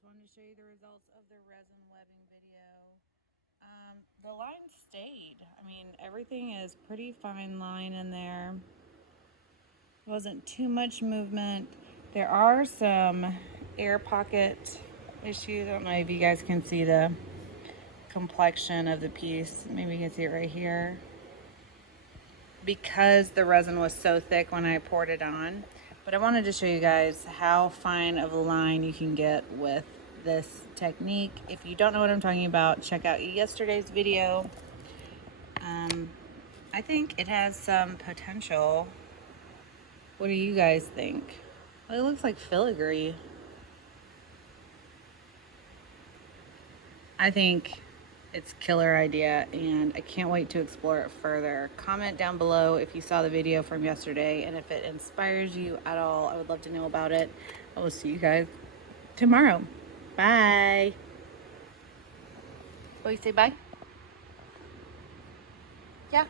just wanted to show you the results of the resin webbing video. The line stayed. I mean, everything is pretty fine line in there. Wasn't too much movement. There are some air pocket issues. I don't know if you guys can see the complexion of the piece. Maybe you can see it right here. Because the resin was so thick when I poured it on. But I wanted to show you guys how fine of a line you can get with this technique. If you don't know what I'm talking about, check out yesterday's video. I think it has some potential. What do you guys think? Well, it looks like filigree. I think it's a killer idea and I can't wait to explore it further. Comment down below if you saw the video from yesterday and if it inspires you at all. I would love to know about it. I will see you guys tomorrow. Bye. Will you say bye? Yeah.